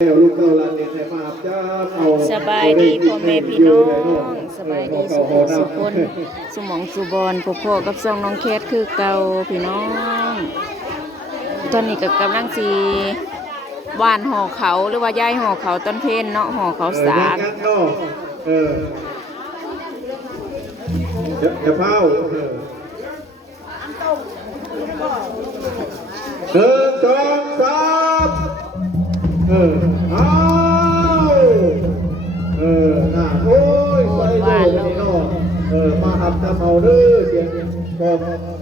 สบายดีพ่อแม่พี่น้องสบายดีสุขสุขคนสมองสุบอลพวกพ่อกับซองน้องแคทคือเก่าพี่น้อง ตอนนี้ก็กำลังสีวานห่อเขาหรือว่าย้ายห่อเขาต้นเพนเนาะห่อเขาสารเออเดี๋ยวกันเนาะเออเดี๋ยวเดี๋ยวเผาเออหนึ่งสองสามเออเออ เออมาอับจะเมาเด้อเสียงกอง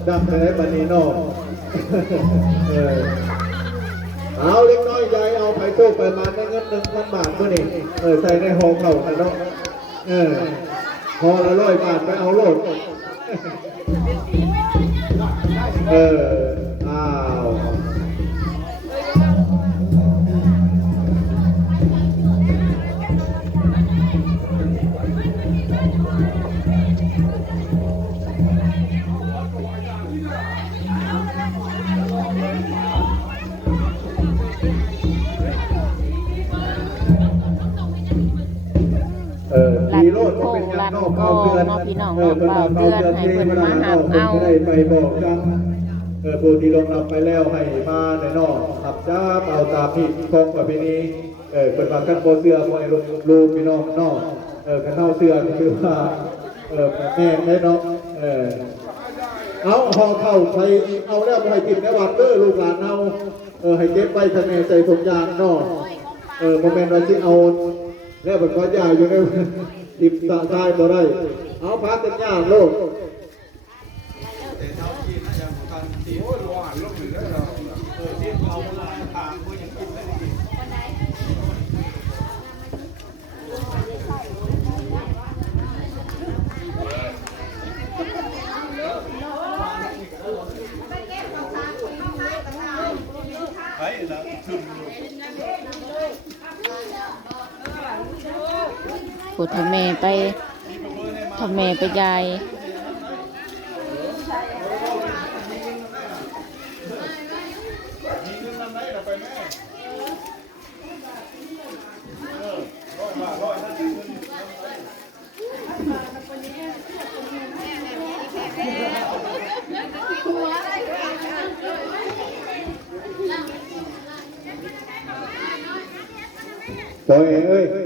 ดังไปไหนบันนี้นอกเออเอาเล็กน้อยยายเอาไปโชคไปมาได้เงินหนึ่งพันบาทเมื่อนี่เออใส่ในห่อเข่ากันเนาะเออห่อละร้อยบาทไปเอาโลดเออ โลดก็เป็นยังนอกเผาเดือนเออเป็นเผาเดือนที่เวลาเข้าผมจะได้ไปบอกกันเออผู้ที่ลงรับไปแล้วให้มาในนอกขับจ้าเอาตามที่คงประเพณีเออเป็นมากันโบเสื้อมวยลูกลูพี่น้องนอกเออกันเท่าเสื้อคือว่าเออแม่แม่น้องเออเอาห่อเข้าไปเอาแล้วไปให้กินในวัดเด้อลูกหลานเอาเออให้เก็บไว้ทะเนใจทุกอย่างนอกเออโมเมนต์ว่าที่เอาแล้วมันก็ยาอยู่ใน ดิบสะทายบ่ได้ เอาพาเต็มย่างโลก ผู้ทำแม่ไปทำแม่ไปยายปล่อยเอ้ย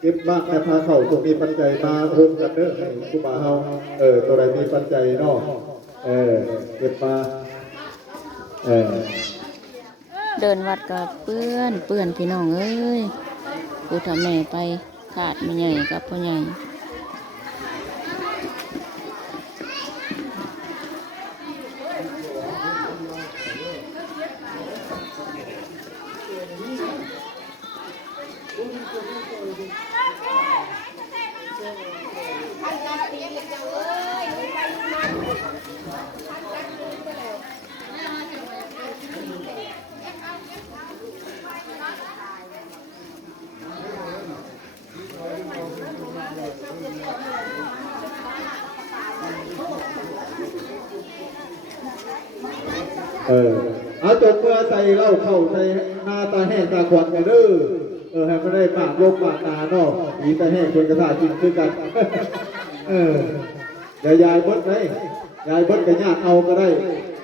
เก็บมากแต่พาเข้าตัวมีปัจจัยมาโฮมกันเด้อให้ครูบาเฮาเออตัวใดมีปัจจัยเนาะเออเก็บมาเออเดินวัดกับเปื้อนเปื้อนพี่น้องเอ้ยผู้ทำแม่ไปขาดไม่ใหญ่กับพ่อใหญ่ เออเอาจบเมื่อใส่เหล้าเข้าใส่หน้าตาแห้งตาขวัญกันเด้อเออให้ไม่ได้ปากลมปากตาเนาะอีตาแห้งคนกระทากินคือกันเอออย่ายายบดไหมยายบดกับญาติเอาก็ได้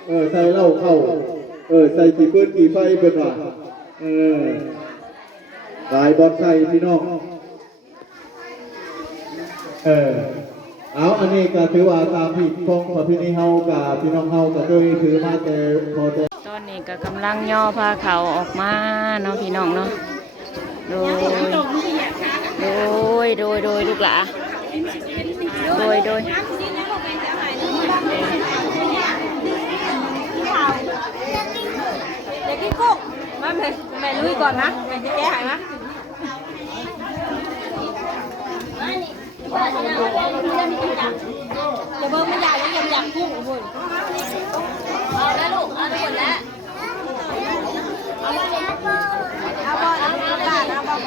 เออใส่เหล้าเข้า เออใส่กี่ปืนกี่ไฟเป็นว่าเออลายบอลใส่พี่น้องเออ เอาอันนี้ก็ถือว่าตามที่พงประเพณีเฮากับพี่น้องเฮาก็เคยถือมาแต่พอแต่ตอนนี้ก็กำลังย่อผ้าเขาวออกมาเนาะพี่น้องเนาะโดยโดยโดยโดยลูกหลาโดยโดยเดี๋ยวพี่กุ๊กมาแม่แม่ลุยก่อนนะแม่จะแก้หายนะ จะเบิ้งไม่อยากยังอยากกุ้งคุณเอาแล้วลูกเอาทุกคนแล้วเอาบอลเอาบอลเอาบอลเอาบอลเอาบอล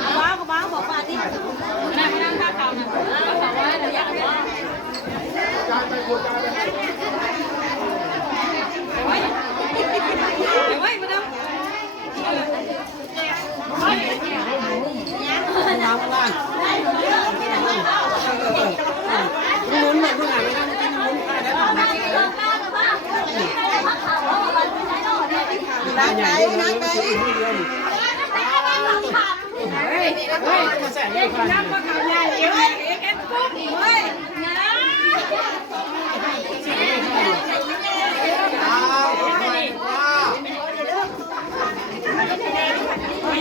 เอาบ้างบ้างบอกป้าที่นั่งนั่งข้าวเขานะบอกว่าเราอยากได้ไว้ไว้มาดู อ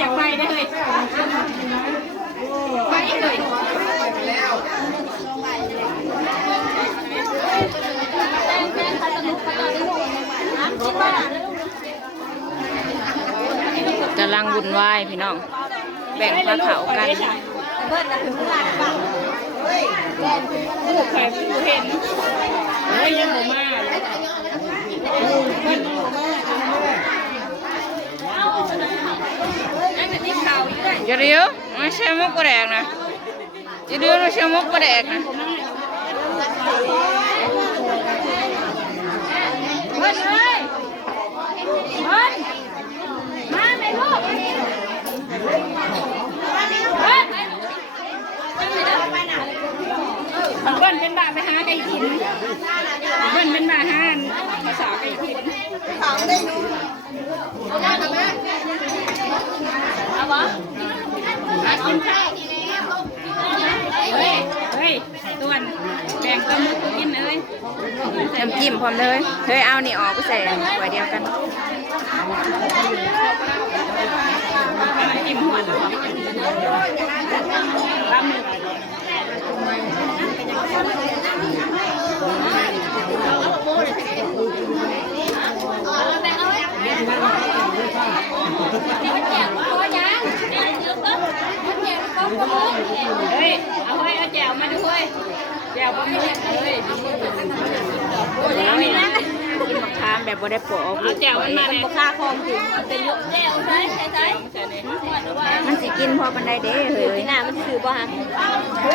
ยากไปได้เลยไปเลย กำลังวุ่นวายพี่น้อง แบ่งปลาเขากันลูกใครผู้เห็นเฮ้ยยังบ่มาอันนี้ข่าวอยู่ด้วยอย่าเดียวไม่ใช่มุกกระแดกนะอย่าเดียวไม่ใช่มุกกระแดกนะ เฮ้ยเฮ้ยเฮ้ยมาไหมลูก เฮ้ยของเบิ้ลเป็นบาไปหาไก่กินเบิ้ลเป็นบาหาภาษาไก่กินเอาวะมากินข้าว ยเฮ้ยตัวนแบ่งตัวมุกกินเลยน้ำจิ้มพร้อมเลยเฮ้ยเอานี่ออกก็ใส่ถ้วยเดียวกันจิ้มหัวปลาหมึกเฮ้ยเอาเฮ้ยเอาแจ วมาดูเฮ้ยแจวปลาหมึกเฮ้ยเอานี่นะกินมะขามแบบบ่ได้ปอกเอาแจวมันมาเลยค่าคอมถึงเป็นยุแจวใช่ใช่ใช่มันสิกินพอปันไดเด้เฮ้ยหน้ามันคือบ่ฮะเฮ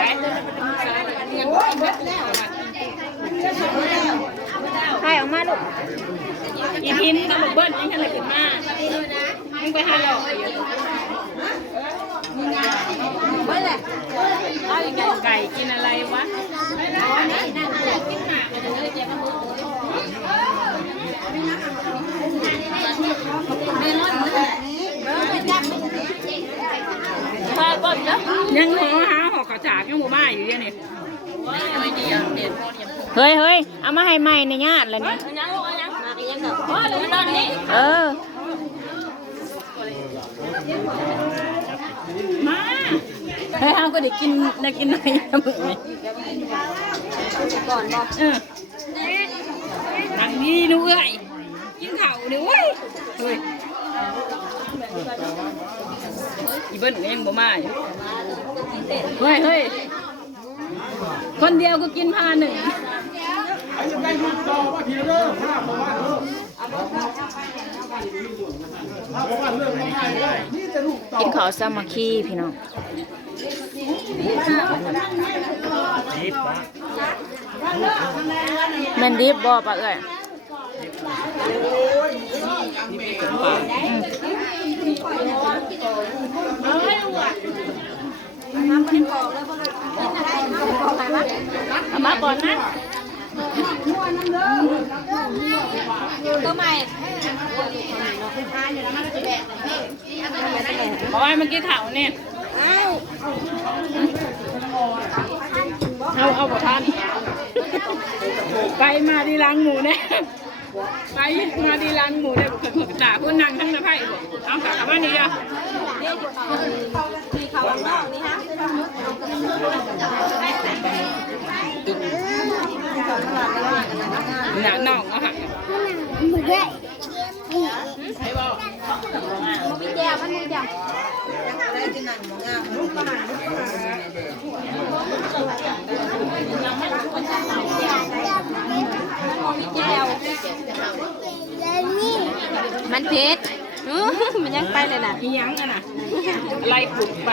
้ยออกมาลูกอีพินกับเบิ้ลยังขนาดขึ้นมามึงไปหาหลอกเบิ้ลเลยเอาอีกไก่กินอะไรวะเอาอันนี้นั่งกินหมากเลยเจ็บพาก่อนเนาะ ยังหอหาหอกกระจาบยังหมู่บ้าอยู่เนี่ยนี่เฮ้ยเฮ้ยเอามาให้ใหม่ในญาติเลยเนี่ยยังลูกยังมากันยังเนาะพ่อเลยนอนนี่เออ มาเฮ้ยเขาก็ได้กินได้กินอะไรนะมึงนี่ก่อนบอกเออนั่งนี่ดูเอ้ยกินข้าวดิเว้ยเฮ้ย อีเบิ้ลก็ยังบ่มาอยู่เฮ้ยเฮ้ยคนเดียวก็กินพาหนึ่งกินข้าวสามัคคีพี่น้องแมันดิบบ่ปะเอ้ย เอามาก่อนนะตัวใหม่บอกให้มันกินข้าวเนี่ยเอาเอาบ่ทันไปมาดีลังหมูเนี่ย ไปมาดีลังหมูเนี่ยบอกคนจ่าคนนังทั้งตะไคร้บอกเอากลับมานี่อะหนาน่องเอาค่ะมันมีแดงมันมีแดง เลยนะอีหยังอะน่ะไล่ผุดไป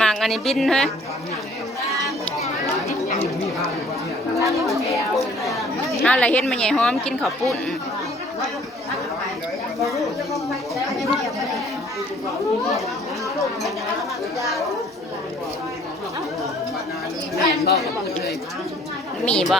มากอันนี้บินเฮ้ยน่าละเห็นมันใหญ่หอมกินข้าวปุ้นบอกเลยมีบ่